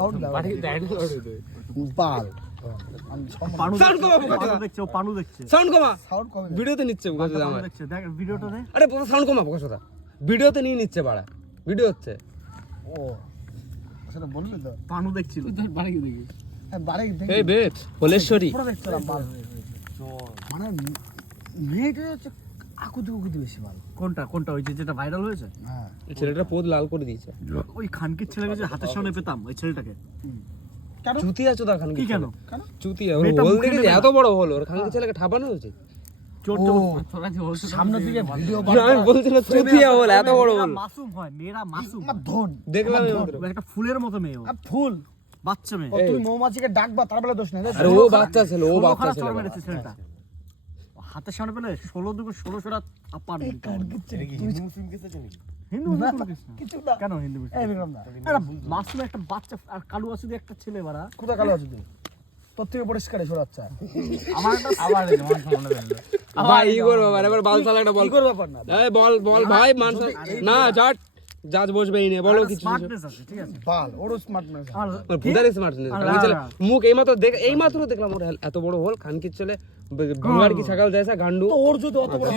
Sound দাও বাড়ি দেন বাল পানু দেখছে সাউন্ড কমা সাউন্ড কমে ভিডিওতে নিচ্ছে কথা আমার দেখছে দেখ ভিডিওটা দে আরে সাউন্ড কমা কথা ভিডিওতে নিয়ে নিচ্ছে বাড়া ভিডিও হচ্ছে ও সেটা বললি তো পানু দেখছিল বাড়ি দেখি বাড়ি এই বেট বলেশ্বরী পুরো দেখছিলাম বাল মানে মেয়েটা হচ্ছে আকুতি বেশি ভালো কোনটা কোনটা ওই যেটা ভাইরাল হয়েছে হ্যাঁ এই ছেলেটা পোদ লাল করে দিয়েছে ওই খানকির ছেলেকে যে হাতের সামনে পেতাম ওই ছেলেটাকে কেন চুতিয়া চোদা খান কি কেন কেন চুতিয়া ওর মেয়েটা হোল মুখে দেখে নেবে এত বড় হোল ওর খানকে ছেলেকে ঠাপানো হয়েছে চোর ও, সামনের দিকে ভিডিও আমি বলছিলাম চুতিয়া হোল এত বড় হোল মাসুম হয় মেয়েরা মাসুম আমার ধন দেখলাম এই আমার মাত্র। ও একটা ফুলের মতো মেয়ে ও আর ফুল বাচ্চা মেয়ে ও তুমি মৌমাছিকে ডাকবা তার বেলা দোষ নেই আরে ও বাচ্চা ছিল ও বাচ্চা খারাপ ছিল চড় মেরেছে ছেলেটা ও হাতের সামনে পেলে 16 রাত আপার হিন্দু না, কোনো কিছু না। কিছু না কেন হিন্দু বুঝতে এই বিক্রম না একটা মাসুম একটা বাচ্চা আর কালু আসুদি একটা ছেলে বাড়া কোথা কালো আছে তুই তোর থেকে পরিষ্কার এসো আচ্ছা আমার একটা ভাই ই করবো এবার বাল চালাটা বল কি করে ব্যাপার না এই বল বল ভাই মান না জাট জাজ বসবেই না বলো কিছু স্মার্টনেস আছে ঠিক আছে বাল ওরও স্মার্টনেস আমার ভুদার স্মার্টনেস মুখ এইমাত্র দেখ এইমাত্র দেখলাম ওর এত বড় হোল খানকির ছেলে ভুয়ার কি ছাগাল দেয়সা গান্ডু তো ওর যদি অত বড়